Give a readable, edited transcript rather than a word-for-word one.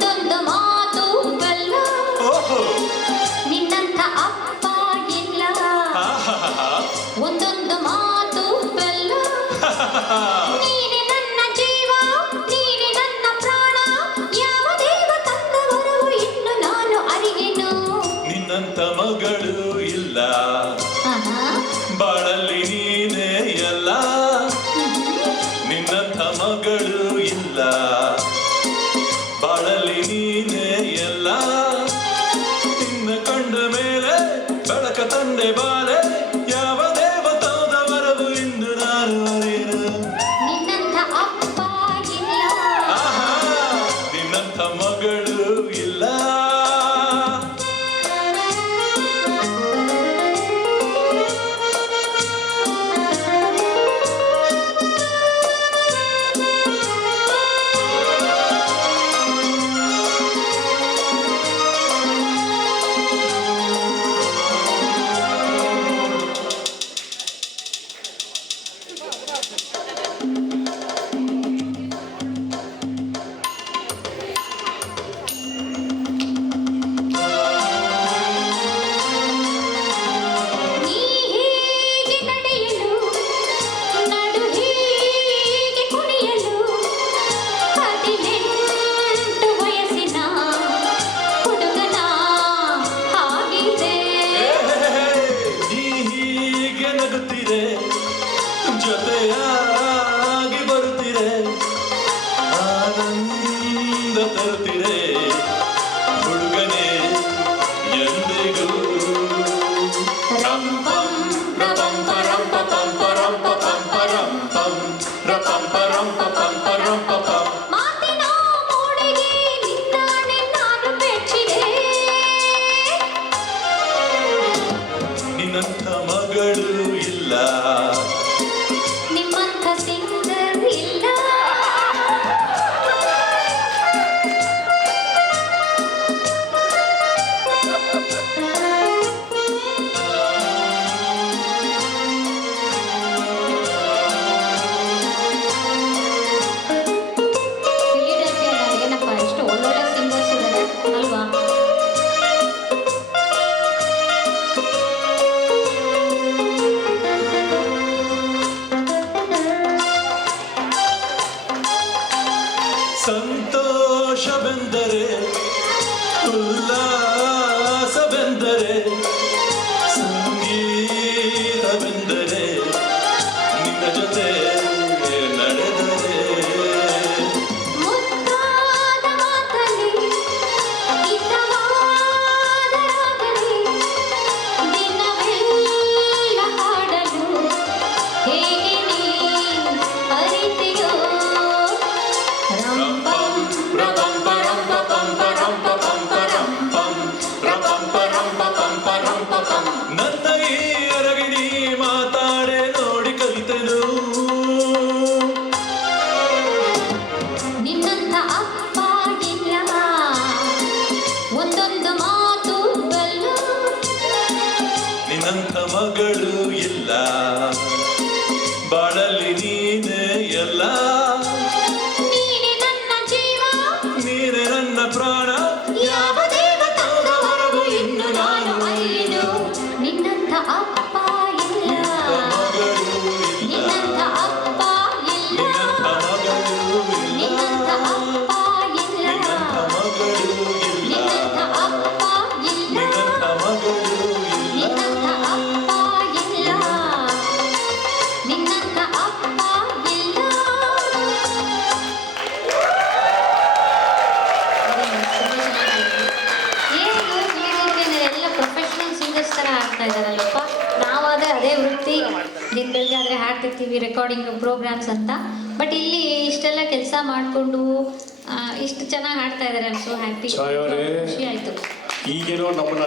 ಒಂದೊಂದು ಮಾತು ಬಲ್ಲ ನಿನ್ನಂಥ ಅಪ್ಪ ಇಲ್ಲ ಒಂದೊಂದು ಮಾತು ಬಲ್ಲ ನೀನೆ ನನ್ನ ಜೀವ ನೀನೆ ನನ್ನ ಪ್ರಾಣ ಯಾವ ದೇವ ತಂದವರವು ಇನ್ನು ನಾನು ಅರಿಯೆನು ನಿನ್ನಂಥ ಮಗಳು ಇಲ್ಲ ಬಾಳಲ್ಲಿ ನೀನೇ ಎಲ್ಲ ನಿನ್ನಂಥ ಮಗಳು ಇಲ್ಲ ಬಾಳಲ್ಲಿ ನೀನೇ ಎಲ್ಲ ನಿನ್ನ ಕಂಡ ಮೇಲೆ ಬೆಳಕ ತಂದೆ ಬಾಳೆ ಯಾವ ದೇವತಾದವರವು ಇಂದು ನಾನು ಅರಿಯನು ನಿನ್ನಂಥ ಅಪ್ಪ ಇಲ್ಲ ನಿನ್ನಂಥ ಮಗಳು ಇಲ್ಲ ಜೊತೆಯಾಗಿ ಬರುತ್ತೀರೆ ಆನಂದ ತರುತ್ತೀರೆ ಹುಡುಗನೇ ಎಂದಿಗೂ ರಂಪಂ ರಪಂಪ ರಂಪ ಪಂಪ ರಂಪ ಪಂಪ ರಂಪಂ ರಪಂಪ ರಂಪ ಪಂಪ ರಂಪ ಪಂ ಮಾತಿನ ಮೋಡಿಗೆ ನಿನ್ನಾನೆ ನಾನು ಬೆಚ್ಚಿದೆ ನಿನ್ನಂಥ ಮಗಳು ಇಲ್ಲ ನಿಮ್ಮಂಥ ಸಿಂಗರ್ ಇಲ್ಲ ಏನಪ್ಪ ಎಷ್ಟು ಒಳ್ಳೊಳ್ಳೆ ಸಿಂಗರ್ಸ್ ಇದ್ದಾರೆ ಅಲ್ವಾ ಸಂತೋಷವೆಂದರೆ ಉಲ್ಲಾಸವೆಂದರೆ ಸಂಗೀತವೆಂದರೆ ನಿನ್ನ ಜೊತೆ ನಡೆದರೆ ಮುದ್ದಾದ ಮಾತಲ್ಲಿ ಹಿತವಾದ ರಾಗಲಿ ದಿನವೆಲ್ಲ ಹಾಡಲು ಹೇಗೆ ನೀ ಅರಿತೆಯೋ ರಂಪಂ ರಪಂಪ ರಂಪ ಪಂಪ ರಂಪ ಪಂಪ ರಂಪಂ ರಪಂಪ ರಂಪ ಪಂಪ ರಂಪ ಪಂ ನನ್ನ ಈ ಅರಗಿಣಿ ಮಾತಾಡೆ ನೋಡಿ ಕಲಿತೆನು ನಿನ್ನಂಥ ಅಪ್ಪ ಇಲ್ಲ ಒಂದೊಂದು ಮಾತು ಬಲ್ಲ ನಿನ್ನಂಥ ಮಗಳು ಇಲ್ಲ ಬಾಳಲ್ಲಿ ನೀನೇ ಎಲ್ಲ ನೀನೆ ನನ್ನ ಜೀವ ನೀನೇ ನನ್ನ ಪ್ರಾಣ ಯಾವ ದೇವತಾದವರವು ಇನ್ನು ನಾನು ಅರಿಯೆನು ನಿನ್ನಂಥ ಅಪ್ಪ ಇಲ್ಲ ಮಗಳು ಇಲ್ಲ ನಿನ್ನಂಥ ಅಪ್ಪ ಇಲ್ಲ ನಿನ್ನಂಥ ಮಗಳು ಇಲ್ಲ ನಿನ್ನಂಥ ಅಪ್ಪ ಇಲ್ಲ ನಿನ್ನಂಥ ಮಗಳು ಇಲ್ಲ ನಿನ್ನಂಥ ಅಪ್ಪ ಇಲ್ಲ ನಿನ್ನಂಥ ಮಗಳು ಇಲ್ಲ ನಿನ್ನಂಥ ಅಪ್ಪ ಇಲ್ಲ ನಿನ್ನಂಥ ಅಪ್ಪ ಇಲ್ಲ ಎಲ್ಲ ಪ್ರೊಫೆಷನಲ್ ಸಿಂಗರ್ಸ್ ಥರ ಹಾಡ್ತಾ ಇದ್ದಾರಲ್ಲಪ್ಪ ನಾವಾದರೆ ಅದೇ ವೃತ್ತಿ ದಿನ ಬೆಳಗ್ಗೆ ಆದರೆ ಹಾಡ್ತಿರ್ತೀವಿ ರೆಕಾರ್ಡಿಂಗ್ ಪ್ರೋಗ್ರಾಮ್ಸ್ ಅಂತ ಬಟ್ ಇಲ್ಲಿ ಇಷ್ಟೆಲ್ಲ ಕೆಲಸ ಮಾಡಿಕೊಂಡು ಇಷ್ಟು ಚೆನ್ನಾಗಿ ಹಾಡ್ತಾ ಇದ್ದಾರೆ ಸೊ ಹ್ಯಾಪಿ ಛಾಯಾ ಅವರೇ, ಖುಷಿ ಆಯಿತು ಈಗೇನೋ ನಮ್ಮನ್ನ